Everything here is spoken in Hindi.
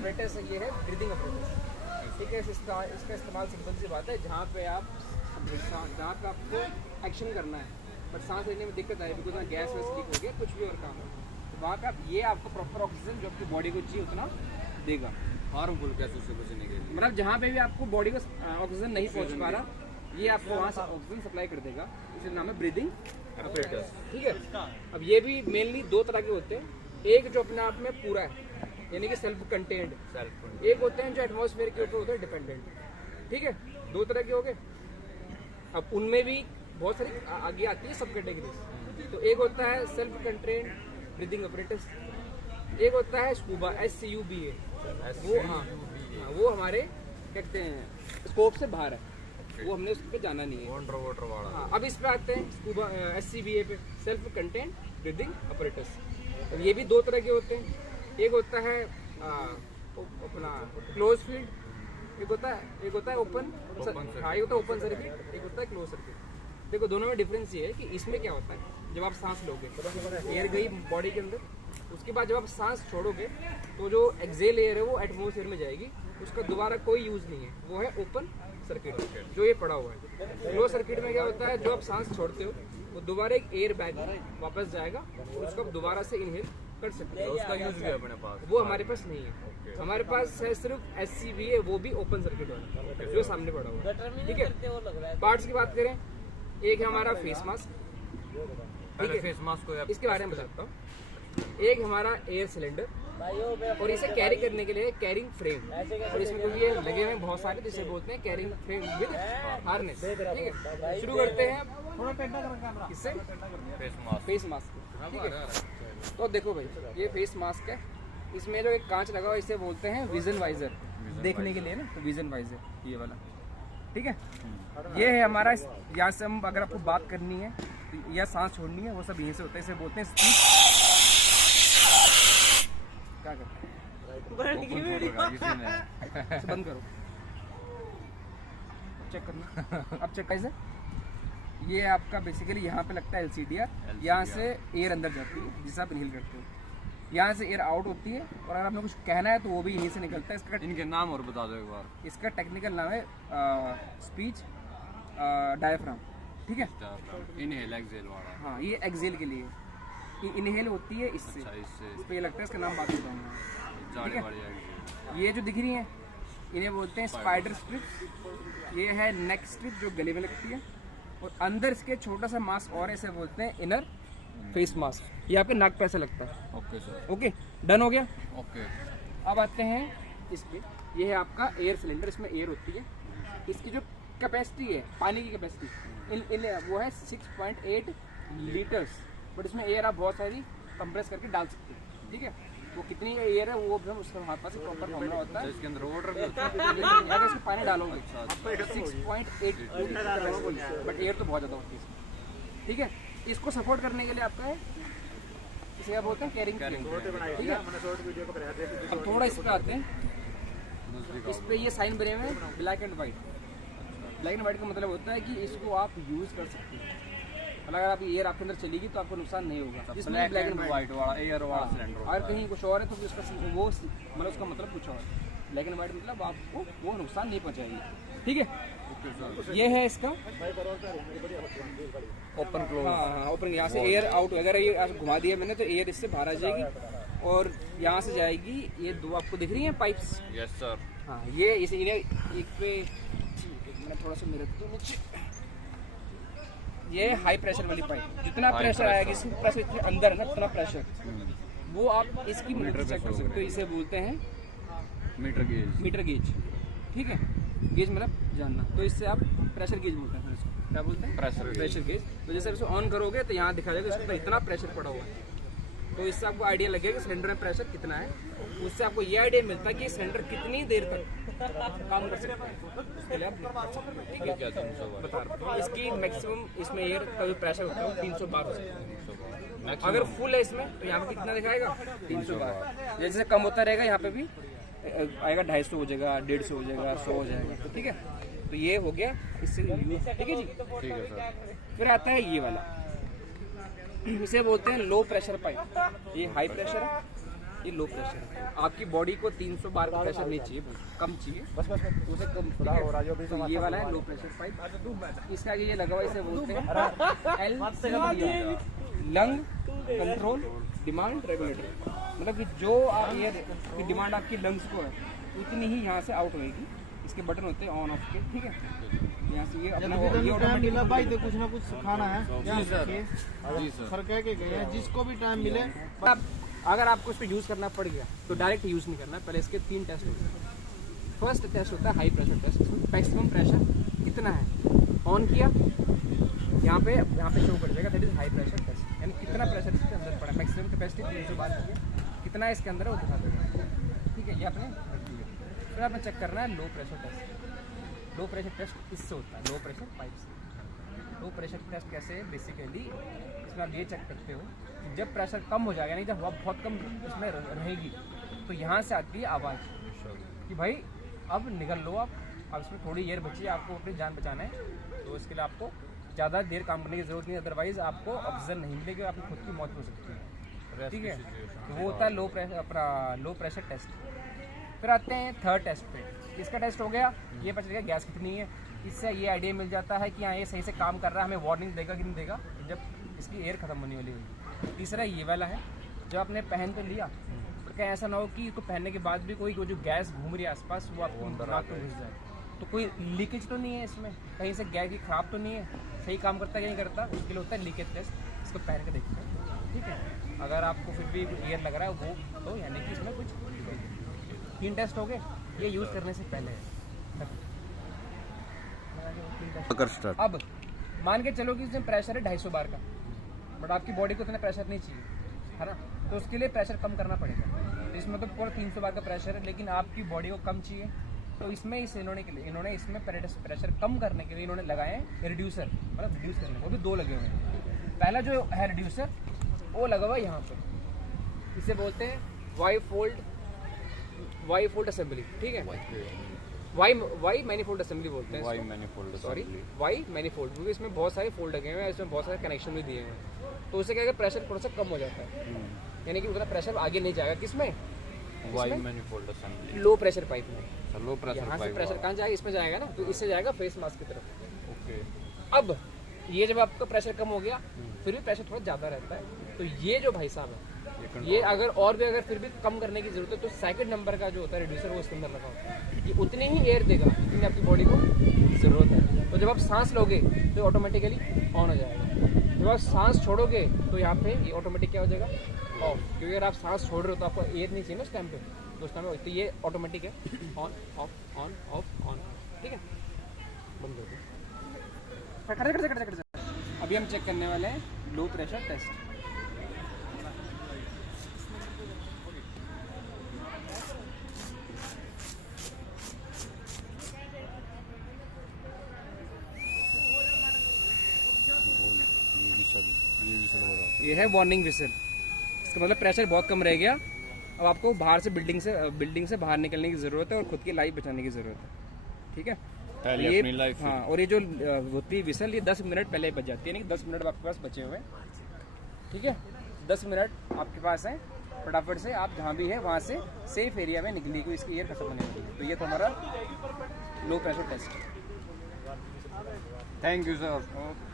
ऑपरेटर्स ये है ब्रीदिंग ऑपरेटर्स, ठीक है। इसका इस्तेमाल सिंपल सी बात है, जहाँ पे आपको एक्शन करना है बट सांस लेने में दिक्कत आए बिकॉज गैस वैस लीक हो गया, कुछ भी और काम है, तो वहाँ का ये आपको प्रॉपर ऑक्सीजन जो आपकी बॉडी को चाहिए उतना देगा। हार्मफुल गैसों से बचने के लिए, मतलब जहाँ पे भी आपको बॉडी को ऑक्सीजन नहीं पहुँच पा रहा, ये आपको वहाँ से ऑक्सीजन सप्लाई कर देगा। इसका नाम है ब्रीदिंग ऑपरेटर्स, ठीक है। अब ये भी मेनली दो तरह के होते हैं, एक जो अपने आप में पूरा है यानी कि सेल्फ कंटेन्ड, एक होते हैं जो एटमॉस्फेयर के ऊपर होते हैं डिपेंडेंट, ठीक है। दो तरह के हो गए। अब उनमें भी बहुत सारी आगे आती है सब कैटेगरीज। तो एक होता है सेल्फ कंटेन्ड ब्रीदिंग ऑपरेटर्स, एक होता है स्कूबा SCUBA, वो हमारे कहते हैं स्कोप से बाहर है, वो हमने उस पर जाना नहीं है, वाटर वाला। हाँ, अब इस पे आते हैं स्कूबा SCBA पे, सेल्फ कंटेन्ड ब्रीदिंग ऑपरेटर्स। अब ये भी दो तरह के होते हैं, एक होता है अपना क्लोज फील्ड, एक होता है ओपन, हाँ एक होता है ओपन सर्किट, एक होता है क्लोज सर्किट। देखो दोनों में डिफरेंस ये है कि इसमें क्या होता है, जब आप सांस लोगे एयर गई बॉडी के अंदर, उसके बाद जब आप सांस छोड़ोगे तो जो एक्सेल एयर है वो एटमॉस्फेयर में जाएगी, उसका दोबारा कोई यूज नहीं है, वो है ओपन सर्किट जो ये पड़ा हुआ है। क्लोज सर्किट में क्या होता है, जो आप सांस छोड़ते हो वो दोबारा एक एयर बैग वापस जाएगा, उसको आप दोबारा से इनहेल कर सकते हो, उसका यूज भी है अपने पास, वो हमारे पास नहीं है। हमारे पास है सिर्फ SCBA, वो भी ओपन सर्किट वाला जो सामने पड़ा हुआ है, ठीक है। पार्ट्स की बात करें, एक है हमारा फेस मास्क, ठीक है, फेस मास्क को इसके बारे में बताता हूँ। एक हमारा एयर सिलेंडर, और इसे कैरी करने के लिए कैरिंग फ्रेम, और इसमें क्योंकि ये लगे हुए बहुत सारे, जिसे बोलते हैं कैरिंग फ्रेम विद हार्नेस, ठीक है। शुरू करते हैं इससे फेस मास्क, ठीक है। तो देखो भाई ये फेस मास्क है, इसमें जो एक कांच लगा हुआ इसे बोलते हैं विजन वाइजर, देखने के लिए ना, तो विजन वाइजर ये वाला, ठीक है। ये है हमारा, यहाँ से हम अगर आपको बात करनी है या सांस छोड़नी है वो सब यहीं से होता है, इसे बोलते हैं स्पीच। क्या करते हैं बंद करो, चेक करना, अब चेक कैसे, ये आपका बेसिकली यहाँ पे लगता है LCDR, यहाँ से एयर अंदर जाती है जिसे आप इनहेल करते हो, यहाँ से एयर आउट होती है, और अगर आपने कुछ कहना है तो वो भी यहीं से निकलता है। इसका इनके नाम और बता दो एक बार। इसका टेक्निकल नाम है स्पीच डायफ्राम, ठीक है। इनहेल एक्सेल वाला, हाँ ये एक्सेल के लिए, इनहेल होती है इससे, इस पे ये लगता है, इसका नाम बात बताऊंगा, ठीक है। ये जो दिख रही है इन्हें बोलते हैं स्पाइडर स्ट्रिप, ये है नेक स्ट्रिप जो गले में लगती है, और अंदर इसके छोटा सा मास्क और ऐसे बोलते हैं इनर फेस मास्क, ये आपके नाक पे ऐसा लगता है। ओके सर, ओके डन हो गया। ओके, अब आते हैं इस पे, ये है आपका एयर सिलेंडर, इसमें एयर होती है, इसकी जो कैपेसिटी है पानी की कैपेसिटी वो है 6.8 लीटर्स, बट इसमें एयर आप बहुत सारी कंप्रेस करके डाल सकते हैं, ठीक है। वो कितनी एयर है वो भी हम उसका हमारे पास प्रॉपर फॉर्मूला होता है, इसके अंदर वाटर भी होता है, अगर इसमें पानी डालोगे 6.8 बट एयर तो बहुत ज़्यादा होती है इसमें, ठीक है। इसको सपोर्ट करने के लिए आपका है, इसे क्या बोलते हैं कैरिंग फ्रेम, ठीक है। अब थोड़ा इस पे आते हैं, इस पे ये साइन बने हुए हैं black and white. Black and white का मतलब होता है कि इसको आप यूज़ कर सकते हैं, अगर आप एयर आपके अंदर चलेगी तो आपको नुकसान नहीं होगा। जिसमें ब्लैक एंड वाइट वाला एयर वाला सिलेंडर, और कहीं कुछ और है तो उसका वो मतलब उसका मतलब कुछ और है। ब्लैक एंड वाइट मतलब आपको वो नुकसान नहीं पहुंचाएगी, ठीक है। ये है इसका ओपन क्लोज, हाँ ओपन, यहाँ से एयर आउट, अगर ये घुमा दिया मैंने तो एयर इससे बाहर आ जाएगी और यहाँ से जाएगी। ये दो आपको दिख रही हैं पाइप्स, यस सर, हाँ ये इसे इन्हें एक पे, मैंने थोड़ा सा मेरे तो नीचे, ये हाई प्रेशर वाली पाइप, जितना प्रेशर आएगा इस प्रेशर इतने अंदर है ना, उतना प्रेशर वो आप इसकी मीटर चेक कर सकते हो, इसे बोलते हैं मीटर गेज, ठीक है। गेज मतलब जानना, तो इससे आप प्रेशर गेज बोलते हैं, इसको क्या बोलते हैं, प्रेशर गेज। तो जैसे इसे ऑन करोगे तो यहाँ दिखा जाएगा इसमें इतना प्रेशर पड़ा हुआ है, तो इससे आपको आइडिया लगेगा कि सिलेंडर में प्रेशर कितना है। उससे आपको ये आइडिया मिलता है कि सिलेंडर कितनी देर तक काम कर सकता है, उसके लिए आप ठीक है बता रहा हूँ। इसकी मैक्सिमम इसमें एयर का जो प्रेशर होता है वो 300 बार हो सकता है। अगर फुल है इसमें तो यहाँ पे कितना दिखाएगा, 300 बार। जैसे कम होता रहेगा यहाँ पे भी आएगा, 250 हो जाएगा, 150 हो जाएगा, 100 हो जाएगा, तो ठीक है। तो ये हो गया इससे यूज, ठीक है जी, ठीक है सर। फिर आता है ये वाला, इसे बोलते हैं लो प्रेशर पाइप। ये हाई प्रेशर है, ये लो प्रेशर है। आपकी बॉडी को 300 बार का प्रेशर नहीं चाहिए, कम चाहिए, उसे कम। तो ये वाला है लो प्रेशर पाइप। इसका ये लगा हुआ, इसे बोलते हैं LCD, lung control demand regulator. मतलब कि जो आप एयर की डिमांड आपकी लंग्स को है उतनी ही यहाँ से आउट होएगी। इसके बटन होते हैं ऑन ऑफ के, ठीक है। यहाँ से ये अपना ये टाइम मिला भाई तो कुछ ना कुछ खाना है। जी सर। सर कह के गए हैं जिसको भी टाइम मिले। अगर आपको इसको यूज़ करना पड़ गया तो डायरेक्ट यूज़ नहीं करना, पहले इसके 3 टेस्ट होते हैं। फर्स्ट टेस्ट होता है हाई प्रेशर टेस्ट, इसमें मैक्सिमम प्रेशर कितना है ऑन किया, यहाँ पे शो कर जाएगा, that is high pressure test, यानी कितना प्रेशर इसके अंदर पड़ा। मैक्सिमम कैपेसिटी 300 बार की है, कितना इसके अंदर है वो दिखा देगा, ठीक है। ये आपने रख दिया। फिर आपने चेक करना है low pressure test. Low pressure test इससे होता है, लो प्रेशर पाइप से। लो प्रेशर टेस्ट कैसे है, बेसिकली इसमें आप ये चेक करते हो कि जब प्रेशर कम हो जाएगा, यानी जब हवा बहुत कम इसमें रहेगी, तो यहाँ से आती है आवाज़ कि भाई अब निकल लो आप, अब इसमें थोड़ी एयर बची है, आपको अपनी जान बचाना है, तो इसके लिए आपको ज़्यादा देर काम करने की ज़रूरत नहीं, अदरवाइज आपको ऑक्सीजन नहीं मिलेगी, आपकी खुद की मौत हो सकती है, ठीक है। तो वो होता है लो प्रेशर टेस्ट। फिर आते हैं थर्ड टेस्ट पे। इसका टेस्ट हो गया, ये पता चलेगा गैस कितनी है, इससे ये आइडिया मिल जाता है कि हाँ ये सही से काम कर रहा है, हमें वार्निंग देगा कि नहीं देगा जब इसकी एयर खत्म होने वाली होगी। तीसरा ये वाला है, जो आपने पहन तो लिया, तो क्या ऐसा ना हो कि इसको पहनने के बाद भी कोई जो गैस घूम रही है आसपास वो आपको नाक में घुस जाए, तो कोई लीकेज तो नहीं है इसमें, कहीं से गैस की खराब तो नहीं है, सही काम करता है कि नहीं करता, उसके लिए होता है लीकेज टेस्ट। इसको पहन के देखते हैं, ठीक है। अगर आपको फिर भी एयर लग रहा है वो तो यानी कि इसमें कुछ 3 टेस्ट हो गए, ये यूज़ करने से पहले है। अब मान के चलो कि इसमें प्रेशर है 250 बार का, बट आपकी बॉडी को इतना प्रेशर नहीं चाहिए, है ना, तो उसके लिए प्रेशर कम करना पड़ेगा। तो इसमें तो पूरा 300 बार का प्रेशर है, लेकिन आपकी बॉडी को कम चाहिए, तो इसमें इन्होंने इसमें प्रेशर कम करने के लिए इन्होंने लगाए हैं रिड्यूसर, मतलब रिड्यूस करने, वो भी 2 लगे हुए हैं। पहला जो है रिड्यूसर वो लगा हुआ है यहाँ पे, इसे बोलते हैं वाई फोल्ड असेंबली, ठीक है। वाई मैनीफोल्ड असेंबली बोलते हैं, वाई मैनीफोल्ड, क्योंकि इसमें बहुत सारे फोल्ड लगे हुए हैं, इसमें बहुत सारे कनेक्शन भी दिए हुए हैं, तो उससे क्या है प्रेशर थोड़ा सा कम हो जाता है, यानी कि उतना प्रेशर आगे नहीं जाएगा। किसमें? Y manifold assembly, low pressure pipe में। लो प्रेशर यहाँ से प्रेशर कहाँ जाएगा, इसमें जाएगा ना, तो इससे जाएगा फेस मास्क की तरफ। ओके। अब ये जब आपका प्रेशर कम हो गया, फिर भी प्रेशर थोड़ा ज़्यादा रहता है, तो ये जो भाई साहब है, ये अगर फिर भी कम करने की जरूरत है, तो सेकंड नंबर का जो होता है रिड्यूसर, वो इसके अंदर लगा होता है, ये उतनी ही एयर देगा जितनी आपकी बॉडी को जरूरत है। तो जब आप सांस लोगे तो ऑटोमेटिकली ऑन हो जाएगा, जब आप सांस छोड़ोगे तो यहाँ पे ये ऑटोमेटिक क्या हो जाएगा, ऑफ, क्योंकि अगर आप सांस छोड़ रहे हो तो आपको एयर नहीं चाहिए ना उस टाइम पे, तो उस टाइम पे तो ये ऑटोमेटिक है, on off on off on, ठीक है। बंद कर दो। अभी हम चेक करने वाले हैं लो प्रेशर टेस्ट। ये है वार्निंग विसल, इसका मतलब प्रेशर बहुत कम रह गया, अब आपको बाहर से बिल्डिंग से बाहर निकलने की ज़रूरत है और खुद की लाइफ बचाने की ज़रूरत है, ठीक है। पहले अपनी लाइफ, हाँ, और ये जो होती है विसल, ये 10 मिनट पहले बच जाती है, यानी कि 10 मिनट आपके पास बचे हुए हैं, ठीक है। 10 मिनट आपके पास है, फटाफट से आप जहाँ भी है वहाँ से सेफ एरिया में निकली, कोई इसकी एयर खत्म होने वाली है। तो ये तो हमारा low pressure test. Thank you sir.